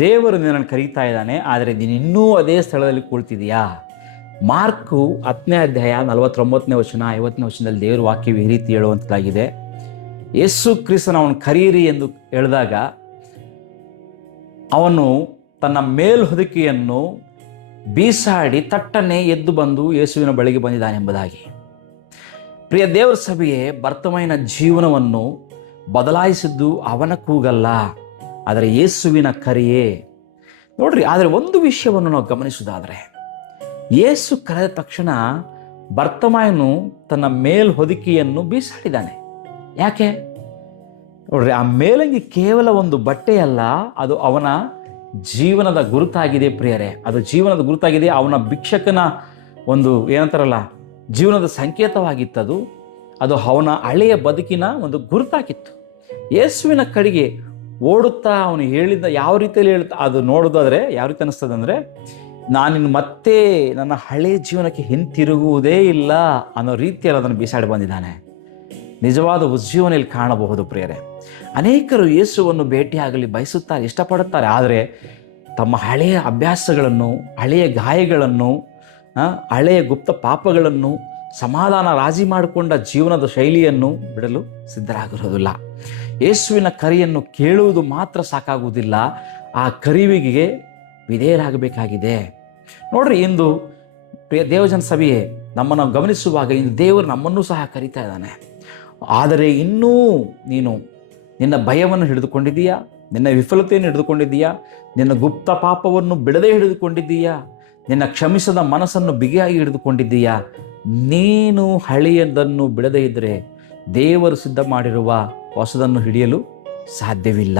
ದೇವರು ನಿನ್ನನ್ನು ಕರೀತಾ ಇದ್ದಾನೆ, ಆದರೆ ನೀನು ಇನ್ನೂ ಅದೇ ಸ್ಥಳದಲ್ಲಿ ಕುಳಿತಿದೆಯಾ? ಮಾರ್ಕು 10ನೇ ಅಧ್ಯಾಯ 49ನೇ ವಚನ 50ನೇ ವಚನದಲ್ಲಿ ದೇವರ ವಾಕ್ಯವು ಈ ರೀತಿ ಹೇಳುವಂಥದ್ದಾಗಿದೆ. ಯೇಸು ಕ್ರಿಸ್ತನ ಅವನು ಕರೀರಿ ಎಂದು ಹೇಳಿದಾಗ ಅವನು ತನ್ನ ಮೇಲ್ಹೊದಿಕೆಯನ್ನು ಬೀಸಾಡಿ ತಟ್ಟನೆ ಎದ್ದು ಬಂದು ಯೇಸುವಿನ ಬಳಿಗೆ ಬಂದಿದ್ದಾನೆಂಬುದಾಗಿ. ಪ್ರಿಯ ದೇವರ ಸಭೆಯೇ, ಬರ್ತಮಾಯನ ಜೀವನವನ್ನು ಬದಲಾಯಿಸಿದ್ದು ಅವನ ಕೂಗಲ್ಲ, ಆದರೆ ಯೇಸುವಿನ ಕರೆಯೇ. ನೋಡ್ರಿ, ಆದರೆ ಒಂದು ವಿಷಯವನ್ನು ನಾವು ಗಮನಿಸುವುದಾದರೆ, ಯೇಸು ಕರೆದ ತಕ್ಷಣ ಬರ್ತಮಾಯನು ತನ್ನ ಮೇಲ್ಹೊದಿಕೆಯನ್ನು ಬೀಸಾಡಿದ್ದಾನೆ. ಯಾಕೆ? ನೋಡ್ರಿ, ಆ ಮೇಲಂಗಿ ಕೇವಲ ಒಂದು ಬಟ್ಟೆಯಲ್ಲ, ಅದು ಅವನ ಜೀವನದ ಗುರುತಾಗಿದೆ ಪ್ರಿಯರೇ. ಅದು ಜೀವನದ ಗುರುತಾಗಿದೆ. ಅವನ ಭಿಕ್ಷಕನ ಒಂದು ಏನಂತಾರಲ್ಲ, ಜೀವನದ ಸಂಕೇತವಾಗಿತ್ತದು. ಅದು ಅವನ ಹಳೆಯ ಬದುಕಿನ ಒಂದು ಗುರುತಾಗಿತ್ತು. ಯೇಸುವಿನ ಕಡೆಗೆ ಓಡುತ್ತಾ ಅವನು ಹೇಳಿದ ಯಾವ ರೀತಿಯಲ್ಲಿ ಹೇಳ್ತಾ ಅದು ನೋಡೋದಾದರೆ ಯಾವ ರೀತಿ ಅನ್ನಿಸ್ತದೆ ಅಂದರೆ, ನಾನಿನ್ನು ಮತ್ತೆ ನನ್ನ ಹಳೆಯ ಜೀವನಕ್ಕೆ ಹಿಂತಿರುಗುವುದೇ ಇಲ್ಲ ಅನ್ನೋ ರೀತಿಯಲ್ಲಿ ಅದನ್ನು ಬೀಸಾಡಿ ಬಂದಿದ್ದಾನೆ. ನಿಜವಾದ ಉಜ್ಜೀವನೆಯಲ್ಲಿ ಕಾಣಬಹುದು ಪ್ರಿಯರೇ. ಅನೇಕರು ಯೇಸುವನ್ನು ಭೇಟಿಯಾಗಲಿ ಬಯಸುತ್ತಾರೆ, ಇಷ್ಟಪಡುತ್ತಾರೆ, ಆದರೆ ತಮ್ಮ ಹಳೆಯ ಅಭ್ಯಾಸಗಳನ್ನು, ಹಳೆಯ ಗಾಯಗಳನ್ನು, ಹಳೆಯ ಗುಪ್ತ ಪಾಪಗಳನ್ನು, ಸಮಾಧಾನ ರಾಜಿ ಮಾಡಿಕೊಂಡ ಜೀವನದ ಶೈಲಿಯನ್ನು ಬಿಡಲು ಸಿದ್ಧರಾಗಿರೋದಿಲ್ಲ. ಯೇಸುವಿನ ಕರೆಯನ್ನು ಕೇಳುವುದು ಮಾತ್ರ ಸಾಕಾಗುವುದಿಲ್ಲ, ಆ ಕರೆಯುವಿಗೆ ವಿಧೇಯರಾಗಬೇಕಾಗಿದೆ. ನೋಡ್ರಿ, ಇಂದು ಪ್ರಿಯ ದೇವಜನ ಸಭೆಯೇ, ನಮ್ಮನ್ನು ಗಮನಿಸುವಾಗ ಇಂದು ದೇವರು ನಮ್ಮನ್ನು ಸಹ ಕರೀತಾ ಇದ್ದಾನೆ. ಆದರೆ ಇನ್ನೂ ನೀನು ನಿನ್ನ ಭಯವನ್ನು ಹಿಡಿದುಕೊಂಡಿದ್ದೀಯಾ? ನಿನ್ನ ವಿಫಲತೆಯನ್ನು ಹಿಡಿದುಕೊಂಡಿದ್ದೀಯಾ? ನಿನ್ನ ಗುಪ್ತ ಪಾಪವನ್ನು ಬಿಡದೆ ಹಿಡಿದುಕೊಂಡಿದ್ದೀಯಾ? ನಿನ್ನ ಕ್ಷಮಿಸದ ಮನಸ್ಸನ್ನು ಬಿಗಿಯಾಗಿ ಹಿಡಿದುಕೊಂಡಿದ್ದೀಯಾ? ನೀನು ಹಳೆಯದನ್ನು ಬಿಡದೇ ಇದ್ದರೆ ದೇವರು ಸಿದ್ಧ ಮಾಡಿರುವ ಹೊಸದನ್ನು ಹಿಡಿಯಲು ಸಾಧ್ಯವಿಲ್ಲ.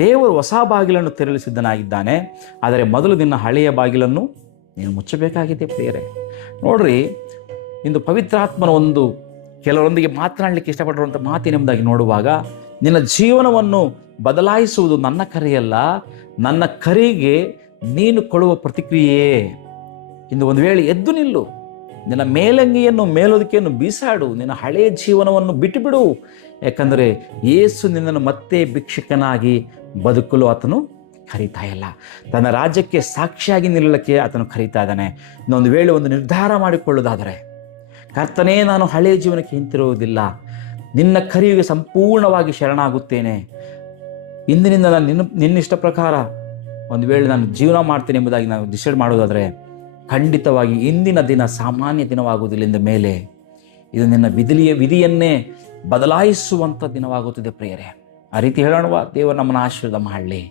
ದೇವರು ಹೊಸ ಬಾಗಿಲನ್ನು ತೆರಳಿ ಸಿದ್ಧನಾಗಿದ್ದಾನೆ, ಆದರೆ ಮೊದಲು ನಿನ್ನ ಹಳೆಯ ಬಾಗಿಲನ್ನು ನೀನು ಮುಚ್ಚಬೇಕಾಗಿದೆ ಪ್ರಿಯರೇ. ನೋಡ್ರಿ, ಇಂದು ಪವಿತ್ರಾತ್ಮನ ಒಂದು ಕೆಲವರೊಂದಿಗೆ ಮಾತನಾಡಲಿಕ್ಕೆ ಇಷ್ಟಪಟ್ಟಿರುವಂಥ ಮಾತಿನೆಂಬುದಾಗಿ ನೋಡುವಾಗ, ನಿನ್ನ ಜೀವನವನ್ನು ಬದಲಾಯಿಸುವುದು ನನ್ನ ಕರೆಯಲ್ಲ, ನನ್ನ ಕರೆಗೆ ನೀನು ಕೊಡುವ ಪ್ರತಿಕ್ರಿಯೆಯೇ. ಇಂದು ಒಂದು ವೇಳೆ ಎದ್ದು ನಿಲ್ಲು, ನಿನ್ನ ಮೇಲಂಗಿಯನ್ನು ಮೇಲೊದಿಕೆಯನ್ನು ಬೀಸಾಡು, ನಿನ್ನ ಹಳೆಯ ಜೀವನವನ್ನು ಬಿಟ್ಟುಬಿಡು. ಯಾಕಂದರೆ ಯೇಸು ನಿನ್ನನ್ನು ಮತ್ತೆ ಭಿಕ್ಷಕನಾಗಿ ಬದುಕಲು ಆತನು ಕರೀತಾ ಇಲ್ಲ, ತನ್ನ ರಾಜ್ಯಕ್ಕೆ ಸಾಕ್ಷಿಯಾಗಿ ನಿಲ್ಲಕ್ಕೆ ಆತನು ಕರೀತಾ ಇದ್ದಾನೆ. ಇನ್ನೊಂದು ವೇಳೆ ಒಂದು ನಿರ್ಧಾರ ಮಾಡಿಕೊಳ್ಳುವುದಾದರೆ, ಕರ್ತನೇ, ನಾನು ಹಳೆಯ ಜೀವನಕ್ಕೆ ಹಿಂತಿರುವುದಿಲ್ಲ, ನಿನ್ನ ಕರೆಯುವಿಗೆ ಸಂಪೂರ್ಣವಾಗಿ ಶರಣಾಗುತ್ತೇನೆ, ಇಂದಿನಿಂದ ನಾನು ನಿನ್ನಿಷ್ಟ ಪ್ರಕಾರ ಒಂದು ವೇಳೆ ನಾನು ಜೀವನ ಮಾಡ್ತೇನೆ ಎಂಬುದಾಗಿ ನಾವು ಡಿಸೈಡ್ ಮಾಡೋದಾದರೆ, ಖಂಡಿತವಾಗಿ ಇಂದಿನ ದಿನ ಸಾಮಾನ್ಯ ದಿನವಾಗುವುದಿಲ್ಲ. ಇಂದ ಮೇಲೆ ಇದು ನಿನ್ನ ವಿಧಿಯನ್ನೇ ಬದಲಾಯಿಸುವಂಥ ದಿನವಾಗುತ್ತದೆ ಪ್ರಿಯರೇ. ಆ ರೀತಿ ಹೇಳೋಣ. ದೇವರು ನಮ್ಮನ್ನು ಆಶೀರ್ವಾದ ಮಾಡಲಿ.